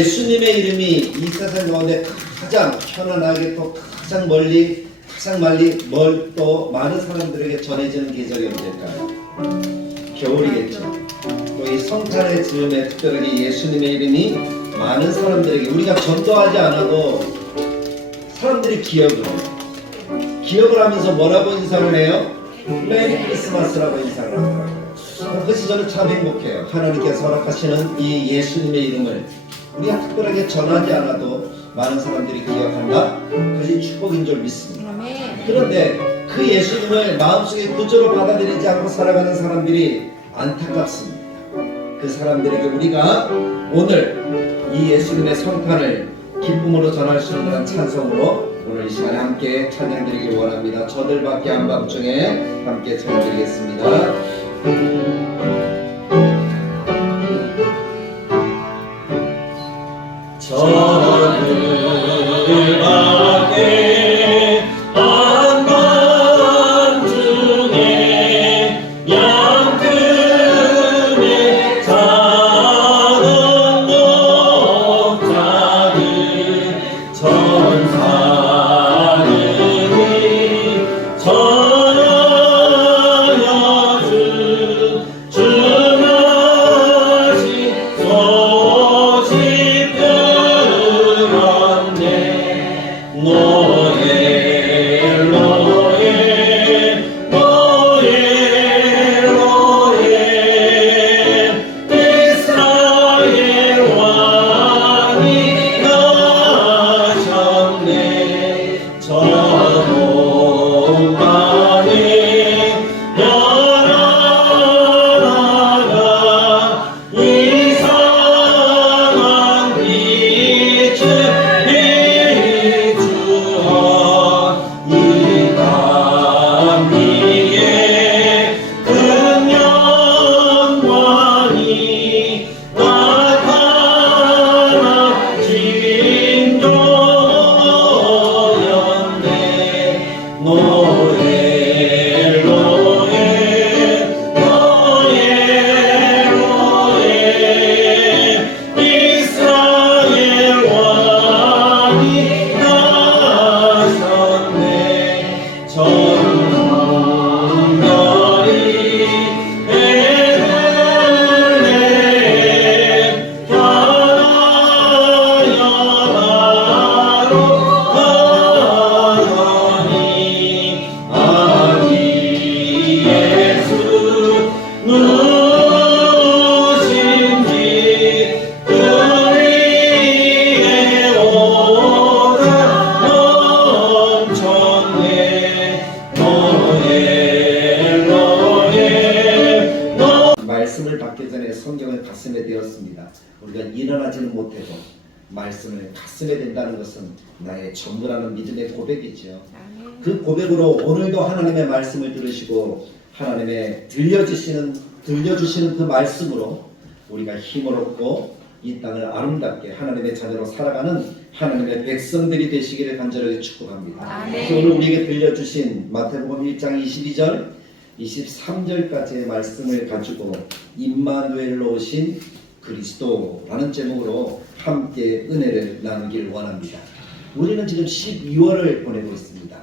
예수님의 이름이 이 세상 가운데 가장 편안하게 또 가장 멀리 또 많은 사람들에게 전해지는 계절이 언제일까요? 겨울이겠죠. 또 이 성탄의 즈음에 특별하게 예수님의 이름이 많은 사람들에게 우리가 전도하지 않아도 사람들이 기억을 해요. 기억을 하면서 뭐라고 인사를 해요? 메리 크리스마스라고 인사를 하더라고요. 그것이 저는 참 행복해요. 하나님께서 허락하시는 이 예수님의 이름을 우리가 특별하게 전하지 않아도 많은 사람들이 기억한다. 그것이 축복인 줄 믿습니다. 그런데 그 예수님을 마음속에 구주로 받아들이지 않고 살아가는 사람들이 안타깝습니다. 그 사람들에게 우리가 오늘 이 예수님의 성탄을 기쁨으로 전할 수 있는 찬송으로 오늘 이 시간에 함께 찬양드리길 원합니다. 저들밖에 한밤중에 함께 찬양드리겠습니다. 저들밖에 한밤중에 양금에 자는 목자들 천사들이 전하여 주나신 소식 들었네. 이스라엘 왕이 나셨네. 저 동방에 열하나가 이상한 빛을 비추어 이 땅 위에 큰 영광이 나타나 진도였네. 이스라엘 왕이 나셨네. 정렬이 베들레헴 향하여 나로 가더니 아기 예수 누구신지 그리에 오다 멈췄네. 말씀을 받기 전에 성경을 가슴에 대었습니다. 우리가 일어나지는 못해도 말씀을 가슴에 댄다는 것은 나의 전부라는 믿음의 고백이죠. 그 고백으로 오늘도 하나님의 말씀을 들으시고 하나님의 들려주시는 그 말씀으로 우리가 힘을 얻고 이 땅을 아름답게 하나님의 자녀로 살아가는 하나님의 백성들이 되시기를 간절하게 축복합니다. 그래서 오늘 우리에게 들려주신 마태복음 1장 22절 23절까지의 말씀을 가지고 임마누엘로 오신 그리스도라는 제목으로 함께 은혜를 나누길 원합니다. 우리는 지금 12월을 보내고 있습니다.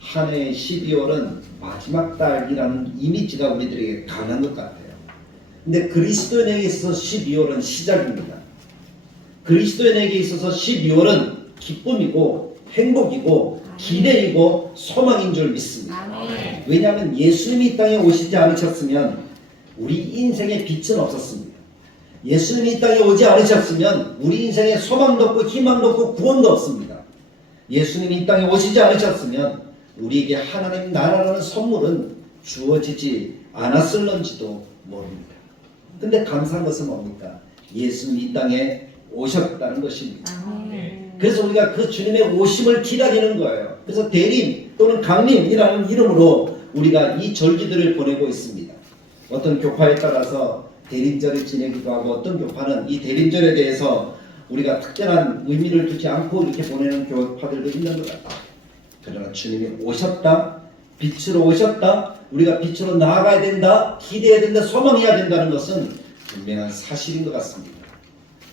한 해의 12월은 마지막 달이라는 이미지가 우리들에게 강한 것 같아요. 근데 그리스도인에게 있어서 12월은 시작입니다. 그리스도인에게 있어서 12월은 기쁨이고 행복이고 기대이고 소망인 줄 믿습니다. 왜냐하면 예수님이 이 땅에 오시지 않으셨으면 우리 인생에 빛은 없었습니다. 예수님이 이 땅에 오지 않으셨으면 우리 인생에 소망도 없고 희망도 없고 구원도 없습니다. 예수님이 이 땅에 오시지 않으셨으면 우리에게 하나님 나라라는 선물은 주어지지 않았을런지도 모릅니다. 근데 감사한 것은 뭡니까? 예수님이 이 땅에 오셨다는 것입니다. 그래서 우리가 그 주님의 오심을 기다리는 거예요. 그래서 대림 또는 강림이라는 이름으로 우리가 이 절기들을 보내고 있습니다. 어떤 교파에 따라서 대림절을 지내기도 하고 어떤 교파는 이 대림절에 대해서 우리가 특별한 의미를 두지 않고 이렇게 보내는 교파들도 있는 것 같아요. 그러나 주님이 오셨다, 빛으로 오셨다, 우리가 빛으로 나아가야 된다, 기대해야 된다, 소망해야 된다는 것은 분명한 사실인 것 같습니다.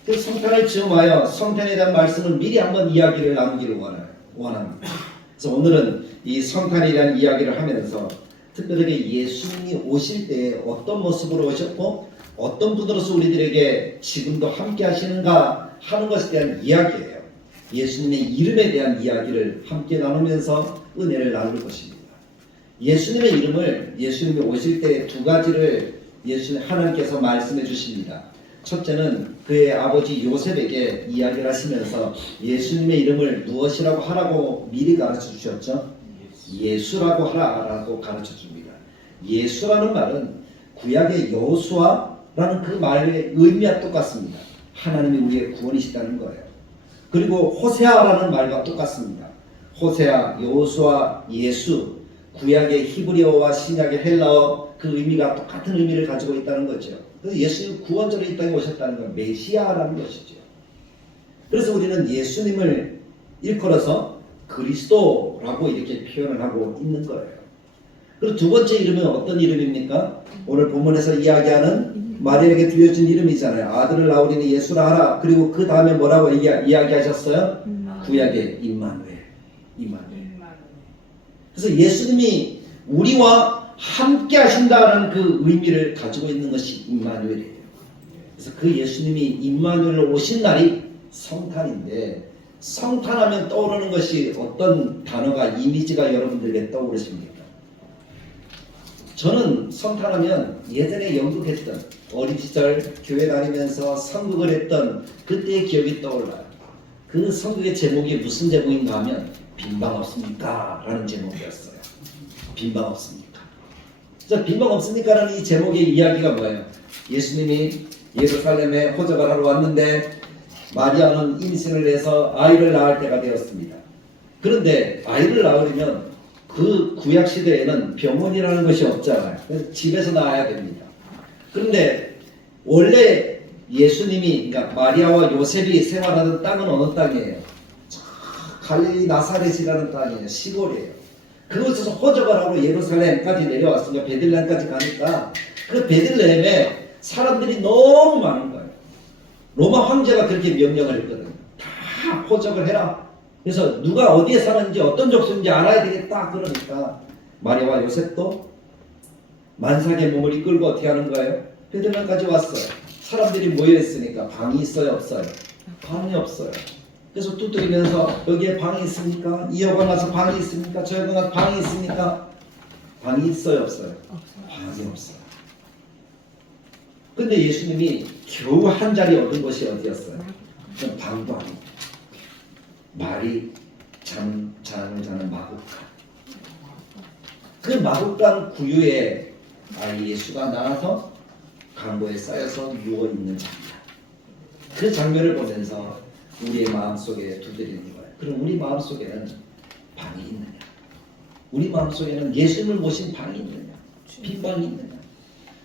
그 성탄을 즈음하여 성탄에 대한 말씀을 미리 한번 이야기를 나누기를 원합니다. 그래서 오늘은 이 성탄에 대한 이야기를 하면서 특별하게 예수님이 오실 때 어떤 모습으로 오셨고 어떤 분으로서 우리들에게 지금도 함께 하시는가 하는 것에 대한 이야기예요. 예수님의 이름에 대한 이야기를 함께 나누면서 은혜를 나눌 것입니다. 예수님의 이름을 예수님이 오실 때 두 가지를 예수님 하나님께서 말씀해 주십니다. 첫째는 그의 아버지 요셉에게 이야기를 하시면서 예수님의 이름을 무엇이라고 하라고 미리 가르쳐 주셨죠? 예수라고 하라라고 가르쳐 줍니다. 예수라는 말은 구약의 여호수아라는 그 말의 의미와 똑같습니다. 하나님이 우리의 구원이시다는 거예요. 그리고 호세아라는 말과 똑같습니다. 호세아, 여호수아, 예수, 구약의 히브리어와 신약의 헬라어 그 의미가 똑같은 의미를 가지고 있다는 거죠. 그래서 예수님 구원자로 이 땅에 오셨다는 건 메시아라는 것이죠. 그래서 우리는 예수님을 일컬어서 그리스도라고 이렇게 표현을 하고 있는 거예요. 그리고 두 번째 이름은 어떤 이름입니까? 오늘 본문에서 이야기하는 마리아에게 주어진 이름이잖아요. 아들을 낳으리니 예수라 하라. 그리고 그 다음에 뭐라고 이야기하셨어요? 구약의 임마누엘. 그래서 예수님이 우리와 함께 하신다는 그 의미를 가지고 있는 것이 임마누엘이에요. 그래서 그 예수님이 임마누엘로 오신 날이 성탄인데, 성탄하면 떠오르는 것이 어떤 단어가 이미지가 여러분들에게 떠오르십니까? 저는 성탄하면 예전에 연극했던 어린 시절 교회 다니면서 선극을 했던 그때의 기억이 떠올라요. 그 선극의 제목이 무슨 제목인가 하면 빈방 없습니까? 라는 제목이었어요. 빈방 없습니까? 그래서 빈방 없습니까? 라는 이 제목의 이야기가 뭐예요? 예수님이 예루살렘에 호적을 하러 왔는데 마리아는 임신을 해서 아이를 낳을 때가 되었습니다. 그런데 아이를 낳으려면 그 구약 시대에는 병원이라는 것이 없잖아요. 그래서 집에서 낳아야 됩니다. 그런데 원래 예수님이, 그러니까 마리아와 요셉이 생활하던 땅은 어느 땅이에요? 갈릴리 나사렛이라는 땅이에요. 시골이에요. 그곳에서 호적을 하고 예루살렘까지 내려왔으니까 베들레헴까지 가니까 그 베들레헴에 사람들이 너무 많은 거예요. 로마 황제가 그렇게 명령을 했거든요. 다 호적을 해라. 그래서 누가 어디에 사는지 어떤 족속인지 알아야 되겠다. 그러니까 마리아와 요셉도 만삭의 몸을 이끌고 어떻게 하는 거예요? 베들레헴까지 왔어요. 사람들이 모여있으니까 방이 있어요? 없어요? 방이 없어요. 그래서 두드리면서 여기에 방이 있습니까? 이 여관 가서 방이 있습니까? 저 여관 가서 방이 있습니까? 방이 있어요? 없어요? 방이 없어요. 근데 예수님이 겨우 한 자리 얻은 것이 어디였어요? 방도 아니고 말이 잠을 자는 마국간. 그 마국간 구유에 아이 예수가 나와서 강보에 쌓여서 누워있는 장면. 그 장면을 보면서 우리의 마음속에 두드리는 거예요. 그럼 우리 마음속에는 방이 있느냐? 우리 마음속에는 예수님을 모신 방이 있느냐? 빈방이 있느냐?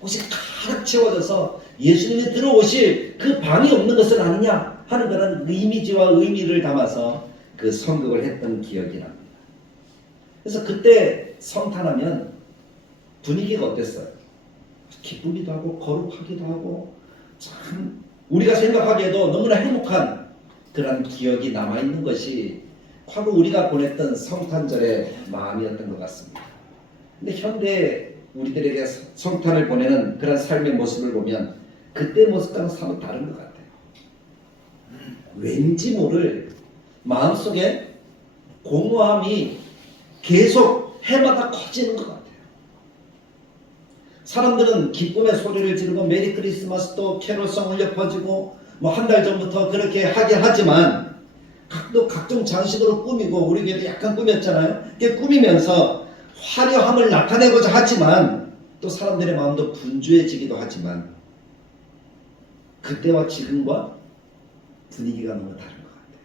곳이 가득 채워져서 예수님이 들어오실 그 방이 없는 것은 아니냐 하는 그런 이미지와 의미를 담아서 그 선극을 했던 기억이 납니다. 그래서 그때 성탄하면 분위기가 어땠어요? 기쁘기도 하고 거룩하기도 하고 참 우리가 생각하기에도 너무나 행복한 그런 기억이 남아있는 것이 과거 우리가 보냈던 성탄절의 마음이었던 것 같습니다. 근데 현대 우리들에게 성탄을 보내는 그런 삶의 모습을 보면 그때 모습과는 사뭇 다른 것 같아요. 왠지 모를 마음속에 공허함이 계속 해마다 커지는 것 같아요. 사람들은 기쁨의 소리를 지르고 메리 크리스마스도 캐롤송 울려 퍼지고 뭐 한 달 전부터 그렇게 하긴 하지만 또 각종 장식으로 꾸미고 우리 교회도 약간 꾸몄잖아요. 이게 꾸미면서 화려함을 나타내고자 하지만 또 사람들의 마음도 분주해지기도 하지만 그때와 지금과 분위기가 너무 다른 것 같아요.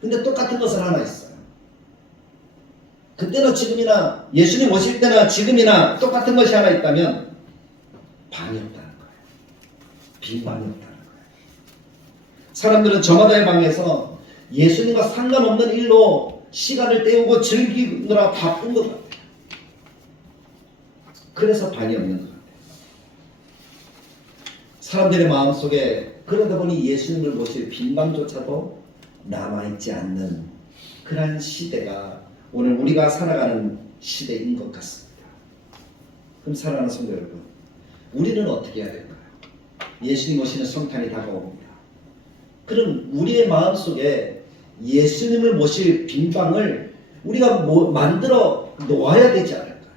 근데 똑같은 것은 하나 있어요. 그때나 지금이나 예수님 오실 때나 지금이나 똑같은 것이 하나 있다면 방이 없다는 거예요. 빈방이 없다는 거예요. 사람들은 저마다의 방에서 예수님과 상관없는 일로 시간을 때우고 즐기느라 바쁜 것 같아요. 그래서 방이 없는 것 같아요. 사람들의 마음속에 그러다 보니 예수님을 모실 빈방조차도 남아있지 않는 그러한 시대가 오늘 우리가 살아가는 시대인 것 같습니다. 그럼 사랑하는 성도 여러분, 우리는 어떻게 해야 될까요? 예수님 오시는 성탄이 다가옵니다. 그럼 우리의 마음속에 예수님을 모실 빈방을 우리가 만들어 놓아야 되지 않을까요?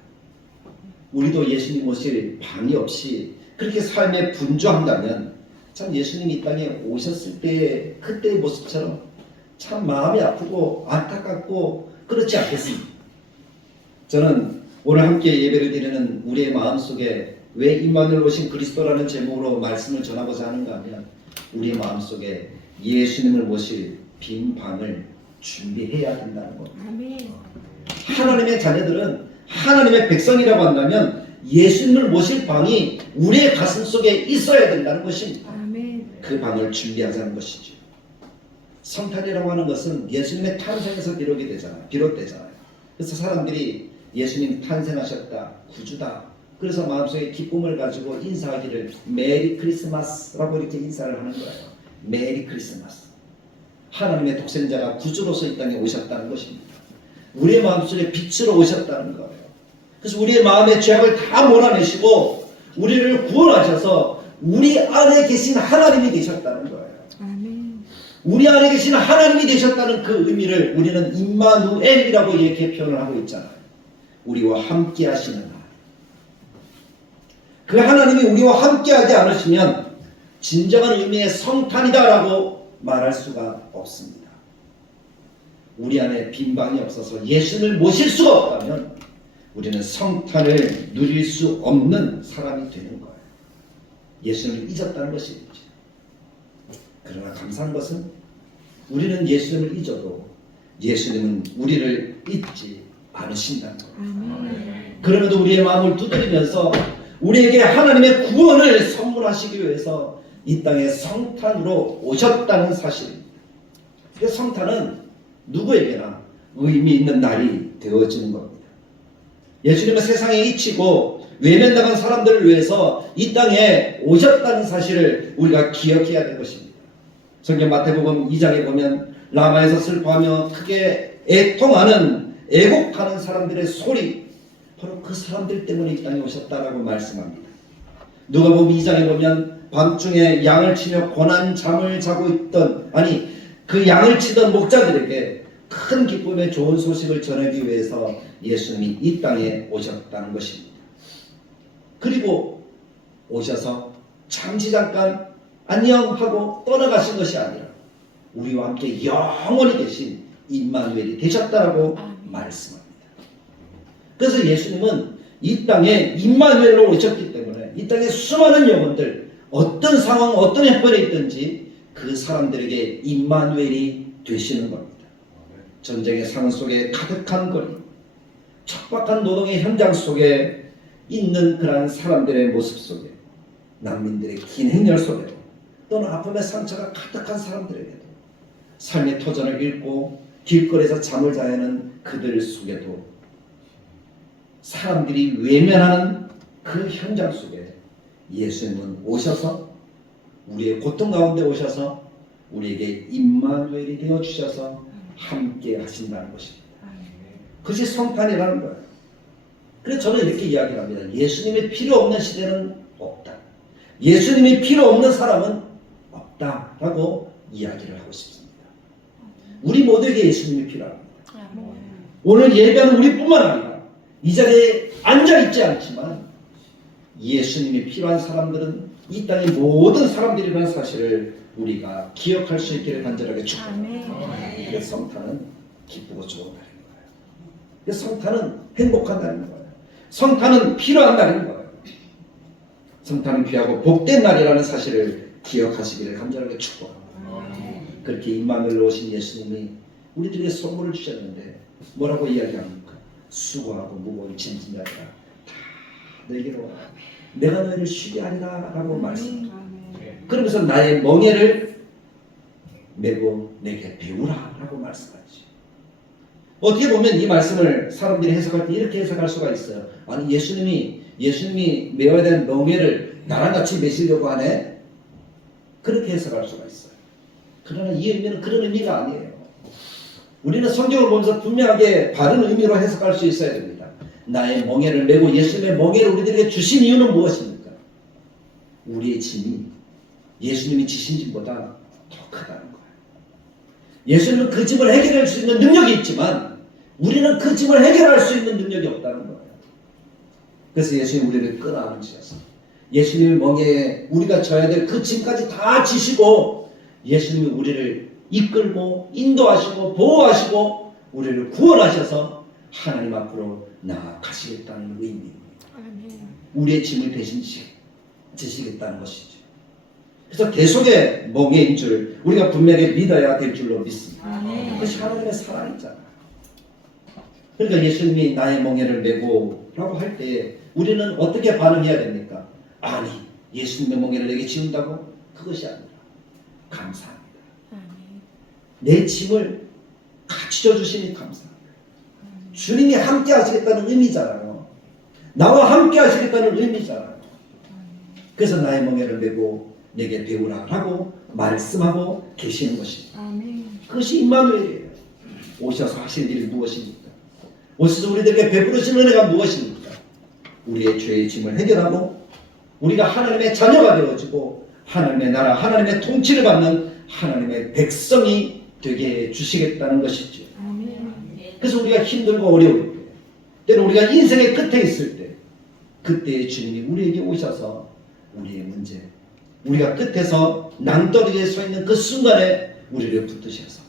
우리도 예수님 모실 방이 없이 그렇게 삶에 분주한다면 참 예수님이 이 땅에 오셨을 때의 그때의 모습처럼 참 마음이 아프고 안타깝고 그렇지 않겠습니까? 저는 오늘 함께 예배를 드리는 우리의 마음속에 왜 임마누엘 오신 그리스도라는 제목으로 말씀을 전하고자 하는가 하면 우리의 마음속에 예수님을 모실 빈 방을 준비해야 된다는 겁니다. 하나님의 자녀들은 하나님의 백성이라고 한다면 예수님을 모실 방이 우리의 가슴 속에 있어야 된다는 것입니다. 그 방을 준비하자는 것이죠. 성탄이라고 하는 것은 예수님의 탄생에서 비롯되잖아요. 그래서 사람들이 예수님 탄생하셨다, 구주다. 그래서 마음속에 기쁨을 가지고 인사하기를 메리 크리스마스라고 이렇게 인사를 하는 거예요. 메리 크리스마스. 하나님의 독생자가 구주로서 이 땅에 오셨다는 것입니다. 우리의 마음속에 빛으로 오셨다는 거예요. 그래서 우리의 마음의 죄악을 다 몰아내시고 우리를 구원하셔서 우리 안에 계신 하나님이 되셨다는 거예요. 우리 안에 계신 하나님이 되셨다는 그 의미를 우리는 임마누엘이라고 이렇게 표현을 하고 있잖아요. 우리와 함께 하시는 하나님. 그 하나님이 우리와 함께 하지 않으시면 진정한 의미의 성탄이다라고 말할 수가 없습니다. 우리 안에 빈방이 없어서 예수님을 모실 수가 없다면 우리는 성탄을 누릴 수 없는 사람이 되는 거예요. 예수님을 잊었다는 것이겠죠. 그러나 감사한 것은 우리는 예수님을 잊어도 예수님은 우리를 잊지 않으신다는 거예요. 그럼에도 우리의 마음을 두드리면서 우리에게 하나님의 구원을 선물하시기 위해서 이 땅에 성탄으로 오셨다는 사실입니다. 그래서 성탄은 누구에게나 의미 있는 날이 되어지는 겁니다. 예수님은 세상에 잊히고 외면당한 사람들을 위해서 이 땅에 오셨다는 사실을 우리가 기억해야 될 것입니다. 성경 마태복음 2장에 보면 라마에서 슬퍼하며 크게 애통하는 애곡하는 사람들의 소리, 바로 그 사람들 때문에 이 땅에 오셨다라고 말씀합니다. 누가복음 2장에 보면 밤중에 양을 치며 고난 잠을 자고 있던 그 양을 치던 목자들에게 큰 기쁨의 좋은 소식을 전하기 위해서 예수님이 이 땅에 오셨다는 것입니다. 그리고 오셔서 잠시 잠깐 안녕하고 떠나가신 것이 아니라 우리와 함께 영원히 계신 임마누엘이 되셨다라고 말씀합니다. 그래서 예수님은 이 땅에 임마누엘로 오셨기 때문에 이 땅에 수많은 영혼들 어떤 상황 어떤 형편에 있든지 그 사람들에게 임마누엘이 되시는 겁니다. 전쟁의 상황 속에 가득한 거리, 척박한 노동의 현장 속에 있는 그러한 사람들의 모습 속에, 난민들의 긴 행렬 속에도, 또는 아픔의 상처가 가득한 사람들에게도, 삶의 터전을 잃고 길거리에서 잠을 자야 하는 그들 속에도, 사람들이 외면하는 그 현장 속에 예수님은 오셔서 우리의 고통 가운데 오셔서 우리에게 임마누엘이 되어 주셔서 함께 하신다는 것입니다. 그것이 성탄이라는 거예요. 그래서 저는 이렇게 이야기를 합니다. 예수님이 필요 없는 시대는 없다. 예수님이 필요 없는 사람은 없다라고 이야기를 하고 싶습니다. 우리 모두에게 예수님이 필요합니다. 오늘 예배하는 우리뿐만 아니라 이 자리에 앉아있지 않지만 예수님이 필요한 사람들은 이 땅의 모든 사람들이라는 사실을 우리가 기억할 수 있기를 간절하게 축복합니다. 그래서 성탄은 기쁘고 좋은 날인 거예요. 그래서 성탄은 행복한 날인 거예요. 성탄은 필요한 날인 거예요. 성탄은 귀하고 복된 날이라는 사실을 기억하시기를 간절하게 축복합니다. 그렇게 임마누엘로 오신 예수님이 우리들에게 선물을 주셨는데 뭐라고 이야기합니까? 수고하고 무거운 짐진 자들아 다 내게로 와 내가 너희를 쉬게 하리라 라고 말씀합니다. 그러면서 나의 멍에를 메고 내게 배우라 라고 말씀하죠. 어떻게 보면 이 말씀을 사람들이 해석할 때 이렇게 해석할 수가 있어요. 아니 예수님이 메어야 되는 멍에를 나랑 같이 메시려고 하네? 그렇게 해석할 수가 있어요. 그러나 이 의미는 그런 의미가 아니에요. 우리는 성경을 보면서 분명하게 바른 의미로 해석할 수 있어야 됩니다. 나의 멍에를 메고 예수님의 멍에를 우리들에게 주신 이유는 무엇입니까? 우리의 짐이 예수님이 지신 짐보다 더 크다는 거예요. 예수님은 그 짐을 해결할 수 있는 능력이 있지만 우리는 그 짐을 해결할 수 있는 능력이 없다는 거예요. 그래서 예수님이 우리를 끌어안으셔서 예수님의 멍에에 우리가 져야 될 그 짐까지 다 지시고 예수님이 우리를 이끌고 인도하시고 보호하시고 우리를 구원하셔서 하나님 앞으로 나아가시겠다는 의미입니다. 우리의 짐을 대신 지시겠다는 것이죠. 그래서 계속의 멍에인 줄 우리가 분명히 믿어야 될 줄로 믿습니다. 그것이 하나님의 사랑이잖아요. 그러니까 예수님이 나의 멍에를 메고 라고 할 때 우리는 어떻게 반응해야 됩니까? 아니, 예수님의 멍에를 내게 지운다고? 그것이 아니라 감사합니다. 내 짐을 같이 져주시니 감사합니다. 주님이 함께 하시겠다는 의미잖아요. 나와 함께 하시겠다는 의미잖아요. 그래서 나의 멍에를 메고 내게 배우라 라고 말씀하고 계시는 것입니다. 그것이 임마누엘이에요. 오셔서 하신 일이 무엇입니까? 오셔서 우리들에게 베풀으신 은혜가 무엇입니까? 우리의 죄의 짐을 해결하고 우리가 하나님의 자녀가 되어지고 하나님의 나라, 하나님의 통치를 받는 하나님의 백성이 되게 해주시겠다는 것이죠. 그래서 우리가 힘들고 어려울 때, 때로 우리가 인생의 끝에 있을 때, 그때의 주님이 우리에게 오셔서 우리의 문제, 우리가 끝에서 낭떠러지에 서 있는 그 순간에 우리를 붙드셔서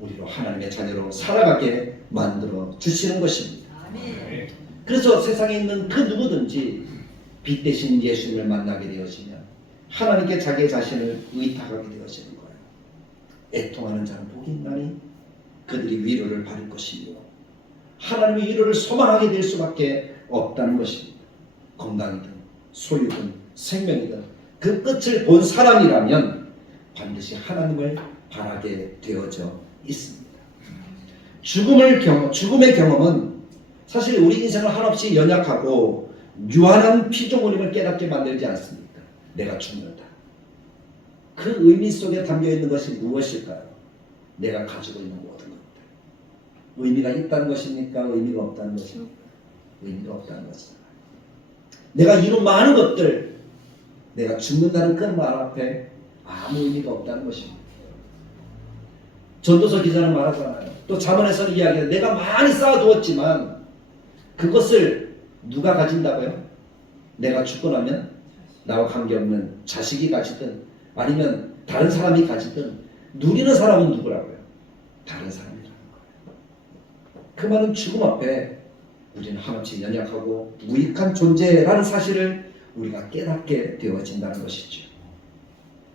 우리로 하나님의 자녀로 살아가게 만들어 주시는 것입니다. 그래서 세상에 있는 그 누구든지 빛 대신 예수님을 만나게 되어지면 하나님께 자기 자신을 의탁하게 되어지는 거예요. 애통하는 자는 복이 있나니 그들이 위로를 받을 것이며 하나님의 위로를 소망하게 될 수밖에 없다는 것입니다. 건강이든 소유든 생명이든 그 끝을 본 사람이라면 반드시 하나님을 바라게 되어져 있습니다. 죽음의 경험은 사실 우리 인생을 한없이 연약하고 유한한 피조물임을 깨닫게 만들지 않습니까? 내가 죽는다. 그 의미 속에 담겨있는 것이 무엇일까요? 내가 가지고 있는 모든 것들. 의미가 있다는 것입니까? 의미가 없다는 것입니까? 의미가 없다는 것입니다. 내가 이룬 많은 것들, 내가 죽는다는 그 말 앞에 아무 의미가 없다는 것입니다. 전도서 기자는 말하잖아요. 또 잠언에서는 이야기해요. 내가 많이 쌓아두었지만 그것을 누가 가진다고요? 내가 죽고 나면 나와 관계없는 자식이 가지든 아니면 다른 사람이 가지든 누리는 사람은 누구라고요? 다른 사람이라는 거예요. 그 말은 죽음 앞에 우리는 한없이 연약하고 무익한 존재라는 사실을 우리가 깨닫게 되어진다는 것이죠.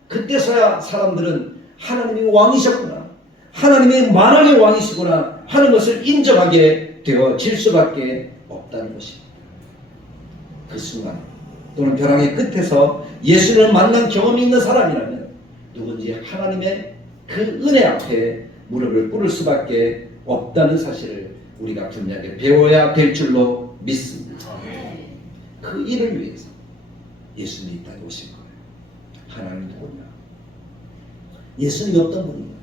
그때서야 사람들은 하나님이 왕이셨구나, 하나님이 만왕의 왕이시구나 하는 것을 인정하게 되어질 수밖에 없다는 것입니다. 그 순간 또는 벼랑의 끝에서 예수를 만난 경험이 있는 사람이라면 누군지 하나님의 그 은혜 앞에 무릎을 꿇을 수밖에 없다는 사실을 우리가 분명히 배워야 될 줄로 믿습니다. 그 일을 위해서 예수님이 이 땅에 오신 거예요. 하나님이 누구냐? 예수님이 어떤 분이냐?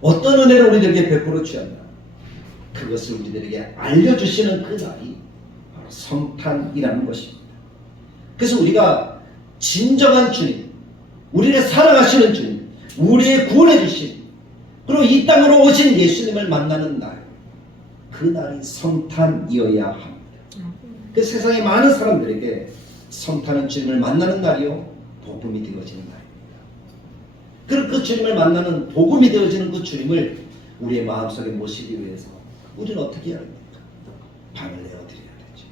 어떤 은혜를 우리들에게 베풀어 주었나? 그것을 우리들에게 알려주시는 그 날이 바로 성탄이라는 것입니다. 그래서 우리가 진정한 주님, 우리를 사랑하시는 주님, 우리의 구원해 주신, 그리고 이 땅으로 오신 예수님을 만나는 날, 그 날이 성탄이어야 합니다. 그 세상의 많은 사람들에게 성탄은 주님을 만나는 날이요 복음이 되어지는 날입니다. 그리고 그 주님을 만나는 복음이 되어지는 그 주님을 우리의 마음속에 모시기 위해서 우리는 어떻게 해야 합니까? 방을 내어드려야 되죠.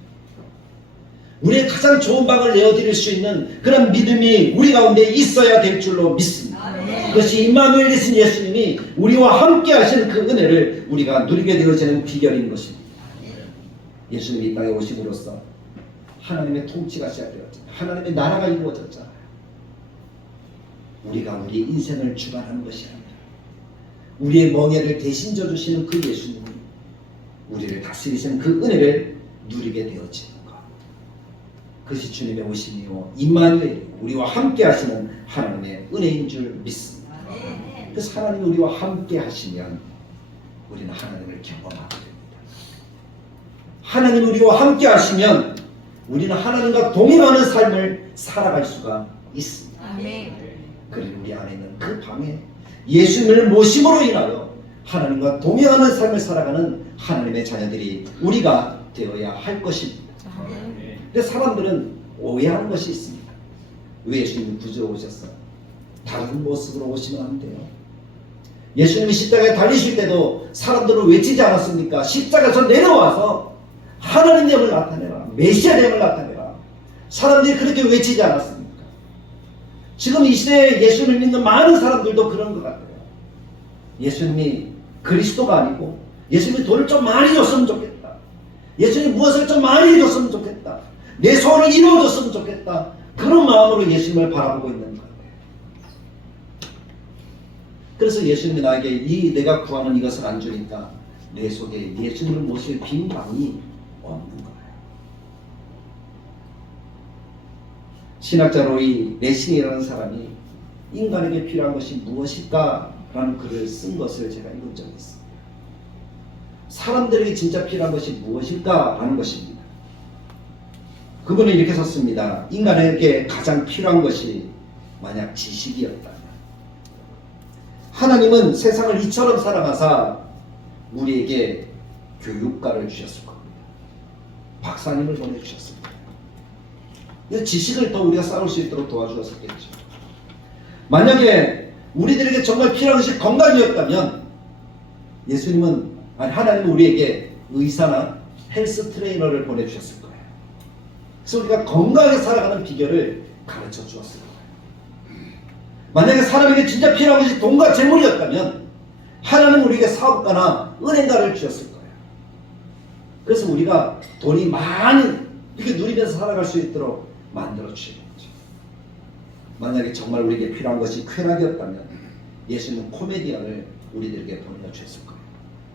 우리의 가장 좋은 방을 내어드릴 수 있는 그런 믿음이 우리 가운데 있어야 될 줄로 믿습니다. 그것이 임마누엘이신 예수님이 우리와 함께 하시는 그 은혜를 우리가 누리게 되어지는 비결인 것입니다. 예수님이 이 땅에 오심으로써 하나님의 통치가 시작되었잖아요. 하나님의 나라가 이루어졌잖아요. 우리가 우리 인생을 주관하는 것이 아니라 우리의 멍에를 대신 져주시는 그 예수님이 우리를 다스리시는 그 은혜를 누리게 되어지는 것. 그것이 주님의 오심이요 임마누엘 우리와 함께 하시는 하나님의 은혜인 줄 믿습니다. 그래서 하나님이 우리와 함께 하시면 우리는 하나님을 경험하게 됩니다. 하나님이 우리와 함께 하시면 우리는 하나님과 동행하는 삶을 살아갈 수가 있습니다. 그리고 우리 안에 있는 그 방에 예수님을 모심으로 인하여 하나님과 동행하는 삶을 살아가는 하나님의 자녀들이 우리가 되어야 할 것입니다. 근데 사람들은 오해하는 것이 있습니다. 왜 예수님이 구주로 오셨어요? 다른 모습으로 오시면 안 돼요. 예수님이 십자가에 달리실 때도 사람들은 외치지 않았습니까? 십자가에서 내려와서 하나님됨을 나타내라, 메시아 됨을 나타내라. 사람들이 그렇게 외치지 않았습니까? 지금 이 시대에 예수님을 믿는 많은 사람들도 그런 것 같아요. 예수님이 그리스도가 아니고 예수님이 돈을 좀 많이 줬으면 좋겠다. 예수님이 무엇을 좀 많이 해줬으면 좋겠다. 내 소원을 이루어줬으면 좋겠다. 그런 마음으로 예수님을 바라보고 있는 거예요. 그래서 예수님이 나에게 내가 구하는 이것을 안 주니까 내 속에 예수님을 모실 빈 방이 없는 거예요. 신학자 로이 레신이라는 사람이 인간에게 필요한 것이 무엇일까? 라는 글을 쓴 것을 제가 읽은 적이 있습니다. 사람들에게 진짜 필요한 것이 무엇일까? 라는 것입니다. 그분은 이렇게 썼습니다. 인간에게 가장 필요한 것이 만약 지식이었다면 하나님은 세상을 이처럼 사랑하사 우리에게 교육가를 주셨을 겁니다. 박사님을 보내주셨을 거예요. 지식을 더 우리가 쌓을 수 있도록 도와주었겠죠. 만약에 우리들에게 정말 필요한 것이 건강이었다면 하나님은 우리에게 의사나 헬스 트레이너를 보내주셨을 거예요. 그래서 우리가 건강하게 살아가는 비결을 가르쳐 주었을 거예요. 만약에 사람에게 진짜 필요한 것이 돈과 재물이었다면 하나님은 우리에게 사업가나 은행가를 주셨을 거예요. 그래서 우리가 돈이 많이 이렇게 누리면서 살아갈 수 있도록 만들어 주시겠죠. 만약에 정말 우리에게 필요한 것이 쾌락이었다면 예수님은 코미디언을 우리들에게 보내주셨을 거예요.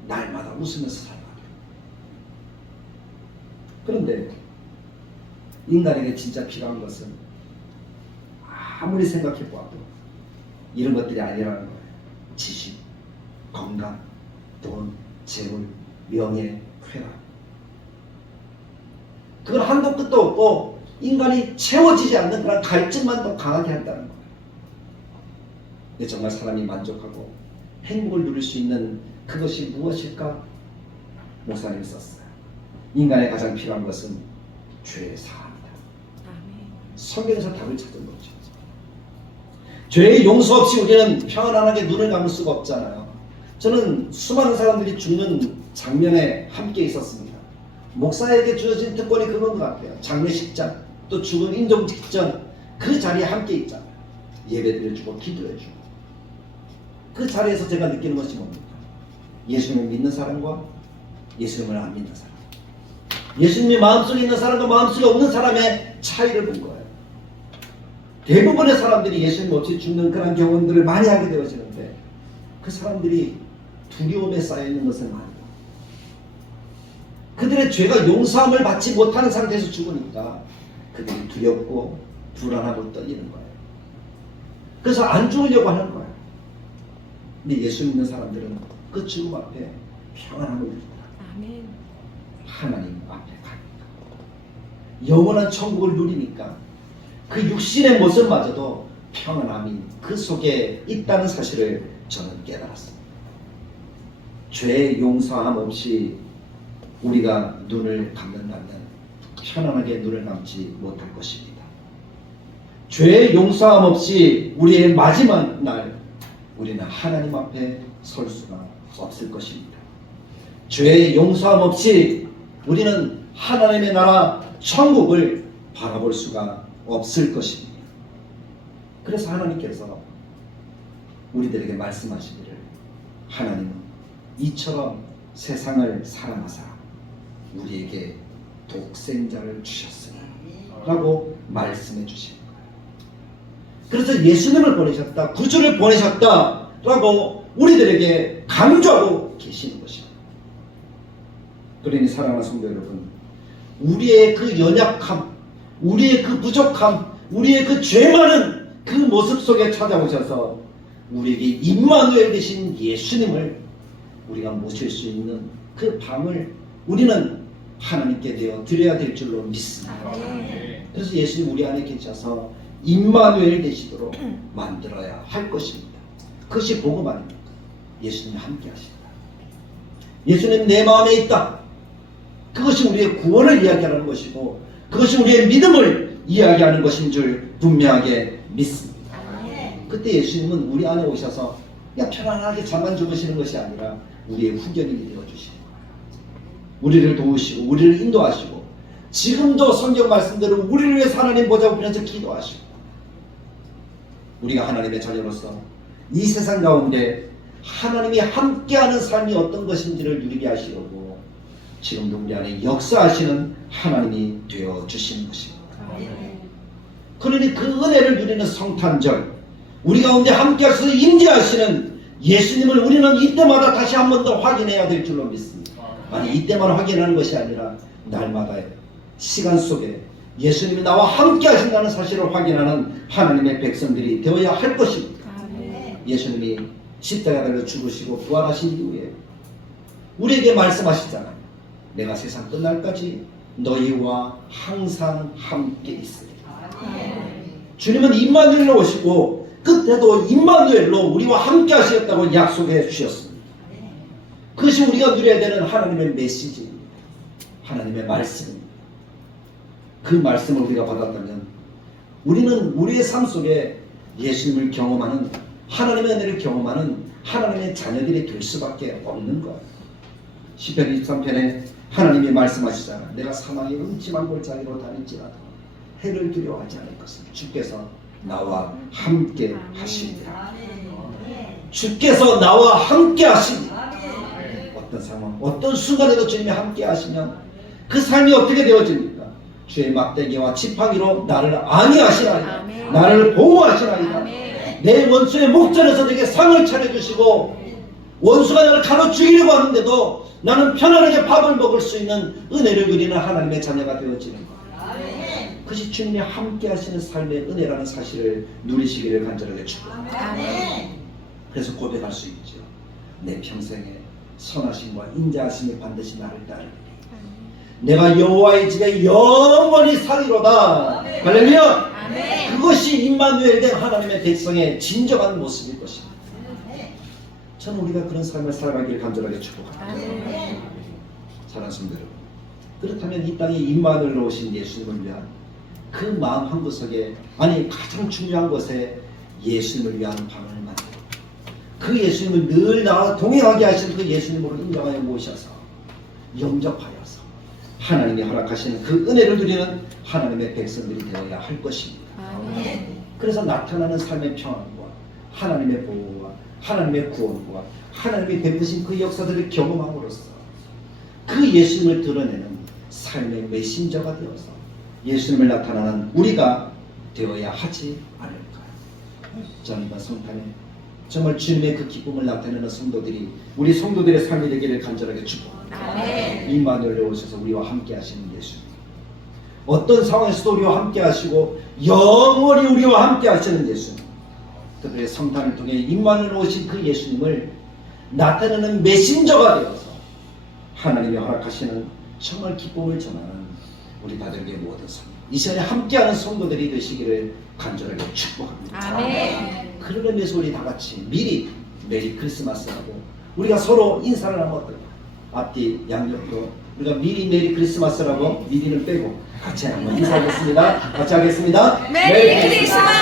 날마다 웃으면서 살아가게. 그런데 인간에게 진짜 필요한 것은 아무리 생각해 보아도 이런 것들이 아니라는 거예요. 지식, 건강, 돈, 재물, 명예, 쾌락. 그건 한도 끝도 없고 인간이 채워지지 않는 그런 갈증만 더 강하게 한다는 거예요. 근데 정말 사람이 만족하고 행복을 누릴 수 있는 그것이 무엇일까? 목사님이 썼어요. 인간에 가장 필요한 것은 죄의 사함이다. 성경에서 답을 찾은 거죠. 죄의 용서 없이 우리는 평안하게 눈을 감을 수가 없잖아요. 저는 수많은 사람들이 죽는 장면에 함께 있었습니다. 목사에게 주어진 특권이 그건 것 같아요. 장례식장, 또 죽은 인종 직전 그 자리에 함께 있잖아요. 예배드려주고 기도해주고. 그 자리에서 제가 느끼는 것이 뭡니까? 예수님을 믿는 사람과 예수님을 안 믿는 사람, 예수님이 마음속에 있는 사람과 마음속에 없는 사람의 차이를 본 거예요. 대부분의 사람들이 예수님 없이 죽는 그런 경험들을 많이 하게 되어지는데 그 사람들이 두려움에 쌓여있는 것을 많이 봐요. 그들의 죄가 용서함을 받지 못하는 상태에서 죽으니까 그들이 두렵고 불안하고 떨리는 거예요. 그래서 안 죽으려고 하는 거예요. 근데 예수 믿는 사람들은 그 죽음 앞에 평안함을 누립니다. 하나님 앞에 가니까 영원한 천국을 누리니까 그 육신의 모습마저도 평안함이 그 속에 있다는 사실을 저는 깨달았습니다. 죄의 용서함 없이 우리가 눈을 감는다면 편안하게 눈을 감지 못할 것입니다. 죄의 용서함 없이 우리의 마지막 날 우리는 하나님 앞에 설 수가 없을 것입니다. 죄의 용서함 없이 우리는 하나님의 나라 천국을 바라볼 수가 없을 것입니다. 그래서 하나님께서 우리들에게 말씀하시기를 하나님은 이처럼 세상을 사랑하사 우리에게 독생자를 주셨으니 라고 말씀해 주신 거예요. 그래서 예수님을 보내셨다, 구주를 보내셨다 라고 우리들에게 강조하고 계시는 것입니다. 그러니 사랑하는 성도 여러분, 우리의 그 연약함, 우리의 그 부족함, 우리의 그 죄 많은 그 모습 속에 찾아오셔서 우리에게 임마누엘 되신 예수님을 우리가 모실 수 있는 그 방을 우리는 하나님께 되어 드려야 될 줄로 믿습니다. 그래서 예수님 우리 안에 계셔서 임마누엘 되시도록 만들어야 할 것입니다. 그것이 복음 아닙니까? 예수님 함께 하신다. 예수님 내 마음에 있다. 그것이 우리의 구원을 이야기하는 것이고 그것이 우리의 믿음을 이야기하는 것인 줄 분명하게 믿습니다. 그때 예수님은 우리 안에 오셔서 그냥 편안하게 잠만 주무시는 것이 아니라 우리의 후견인이 되어주시는 거예요. 우리를 도우시고 우리를 인도하시고 지금도 성경 말씀대로 우리를 위해서 하나님 보좌 보면서 기도하시고 우리가 하나님의 자녀로서 이 세상 가운데 하나님이 함께하는 삶이 어떤 것인지를 누리게 하시려고 지금도 우리 안에 역사하시는 하나님이 되어주시는 것입니다. 그러니 그 은혜를 누리는 성탄절 우리 가운데 함께 하셔서 임재하시는 예수님을 우리는 이때마다 다시 한 번 더 확인해야 될 줄로 믿습니다. 아니 이때만 확인하는 것이 아니라 날마다 시간 속에 예수님이 나와 함께 하신다는 사실을 확인하는 하나님의 백성들이 되어야 할 것입니다. 예수님이 십자가에 달려 죽으시고 부활하신 이후에 우리에게 말씀하시잖아요. 내가 세상 끝날까지 너희와 항상 함께 있으리라. 주님은 임마누엘로 오시고 끝에도 임마누엘로 우리와 함께 하시겠다고 약속해 주셨습니다. 그것이 우리가 누려야 되는 하나님의 메시지입니다. 하나님의 말씀입니다. 그 말씀을 우리가 받았다면 우리는 우리의 삶 속에 예수님을 경험하는 하나님의 은혜를 경험하는 하나님의 자녀들이 될 수밖에 없는 거예요. 시편 23편에 하나님이 말씀하시잖아요. 내가 사망의 음침한 골짜기로 다닐지라도 해를 두려워하지 않을 것을 주께서 나와 함께 하시리라. 주께서 나와 함께 하시리라. 어떤 상황, 어떤 순간에도 주님이 함께 하시면 그 삶이 어떻게 되어집니까? 주의 막대기와 지팡이로 나를 안위하시나이다. 나를 보호하시나이다. 내 원수의 목전에서 내게 상을 차려주시고 원수가 나를 가로 죽이려고 하는데도 나는 편안하게 밥을 먹을 수 있는 은혜를 누리는 하나님의 자녀가 되어지는 것. 그것이 주님이 함께 하시는 삶의 은혜라는 사실을 누리시기를 간절하게 축복합니다. 그래서 고백할 수 있죠. 내 평생에 선하심과 인자하심이 반드시 나를 따르리니 내가 여호와의 집에 영원히 살리로다. 할렐루야. 그것이 임마누엘 된 하나님의 백성의 진정한 모습일 것입니다. 저는 우리가 그런 삶을 살아가기를 간절하게 축복합니다. 사랑하는 성도 여러분, 그렇다면 이 땅에 임마누엘로 오신 예수님을 위한 그 마음 한구석에, 아니 가장 중요한 곳에 예수님을 위한 방을 만들고 그 예수님을 늘 나와 동행하게 하신 그 예수님으로 인정하여 모셔서 영접하여서 하나님이 허락하시는 그 은혜를 누리는 하나님의 백성들이 되어야 할 것입니다. 그래서 나타나는 삶의 평안과 하나님의 보호와 하나님의 구원과 하나님이 베푸신 그 역사들을 경험함으로써 그 예수님을 드러내는 삶의 메신저가 되어서 예수님을 나타나는 우리가 되어야 하지 않을까요? 저는 이번 성탄에 정말 주님의 그 기쁨을 나타내는 성도들이 우리 성도들의 삶이 되기를 간절하게 축복합니다. 임마누엘로 오셔서 우리와 함께 하시는 예수님, 어떤 상황에서도 우리와 함께 하시고 영원히 우리와 함께 하시는 예수님, 그들의 성탄을 통해 임마누엘로 오신 그 예수님을 나타내는 메신저가 되어서 하나님이 허락하시는 정말 기쁨을 전하는 우리 다들에게 모든 성도, 이 시간에 함께하는 성도들이 되시기를 간절하게 축복합니다. 그러기 위해서 우리 다 같이 미리 메리 크리스마스라고 우리가 서로 인사를 하면 어떨까? 앞뒤 양옆으로 우리가 미리 메리 크리스마스라고 미리는 빼고 같이 한번 인사하겠습니다. 같이 하겠습니다. 메리 크리스마스!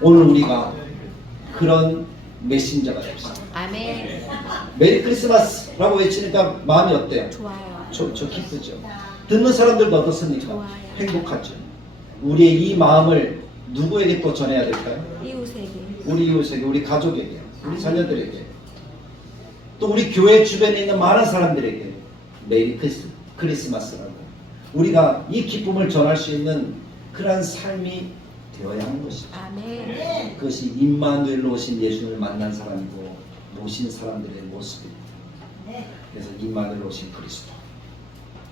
오늘 우리가 그런 메신저가 됩시다. 아멘. 메리 크리스마스라고 외치니까 마음이 어때요? 좋아요. 저 기쁘죠? 듣는 사람들도 어떻습니까? 좋아요. 행복하죠? 우리의 이 마음을 누구에게 또 전해야 될까요? 이웃에게. 우리 이웃에게, 우리 가족에게, 우리 자녀들에게, 또 우리 교회 주변에 있는 많은 사람들에게 메리 크리스마스라고 우리가 이 기쁨을 전할 수 있는 그러한 삶이 되어야 하는 것입니다. 아멘. 그것이 임마누엘로 오신 예수님을 만난 사람이고 모신 사람들의 모습입니다. 그래서 임마누엘로 오신 그리스도,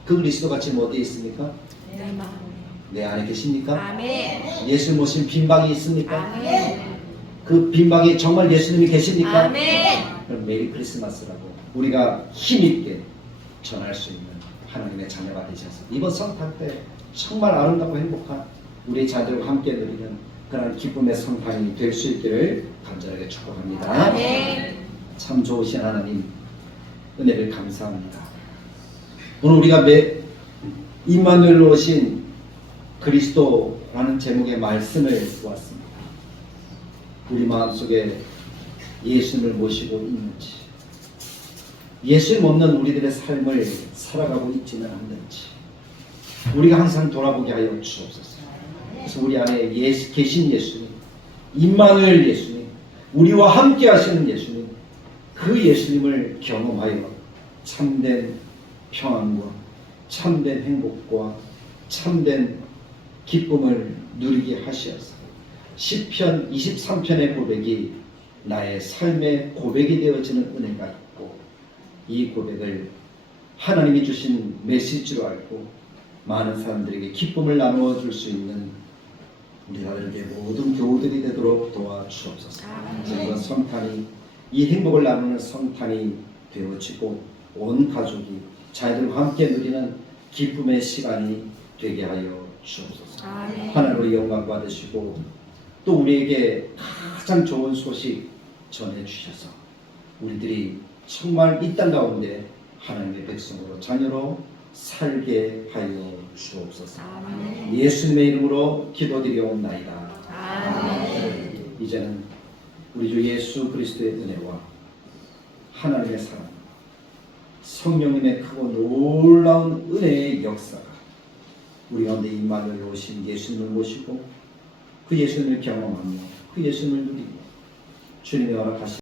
그 그리스도가 지금 어디에 있습니까? 내 마음에. 내 안에 계십니까? 아멘. 예수 모신 빈방이 있습니까? 아멘. 그 빈방에 정말 예수님이 계십니까? 아멘. 그럼 메리 크리스마스라고 우리가 힘있게 전할 수 있는 하나님의 자녀가 되셔서 이번 성탄 때 정말 아름답고 행복한 우리 자녀들과 함께 누리는 그런 기쁨의 성탄이 될 수 있기를 간절하게 축복합니다. 아멘. 참 좋으신 하나님 은혜를 감사합니다. 오늘 우리가 임마누엘로 오신 그리스도라는 제목의 말씀을 보았습니다. 우리 마음속에 예수님을 모시고 있는지, 예수님 없는 우리들의 삶을 살아가고 있지는 않는지 우리가 항상 돌아보게 하여 주옵소서. 그래서 우리 안에 계신 예수님, 임마누엘 예수님, 우리와 함께 하시는 예수님, 그 예수님을 경험하여 참된 평안과 참된 행복과 참된 기쁨을 누리게 하시어서 시편 23편의 고백이 나의 삶의 고백이 되어지는 은혜가 있고, 이 고백을 하나님이 주신 메시지로 알고 많은 사람들에게 기쁨을 나누어 줄 수 있는 우리 아들에게 모든 교우들이 되도록 도와주옵소서. 이번 성탄이 이 행복을 나누는 성탄이 되어지고 온 가족이 자녀들과 함께 누리는 기쁨의 시간이 되게 하여 주옵소서. 하나님의 영광 받으시고 또 우리에게 가장 좋은 소식 전해주셔서 우리들이 정말 이 땅 가운데 하나님의 백성으로 자녀로 살게 하여 주옵소서. 예수님의 이름으로 기도드리옵나이다. 아멘. 이제는 우리 주 예수 그리스도의 은혜와 하나님의 사랑, 성령님의 크고 놀라운 은혜의 역사가 우리 가운데 임마누엘 오신 예수님을 모시고 그 예수님을 경험하며 그 예수님을 누리고 주님의 허락하신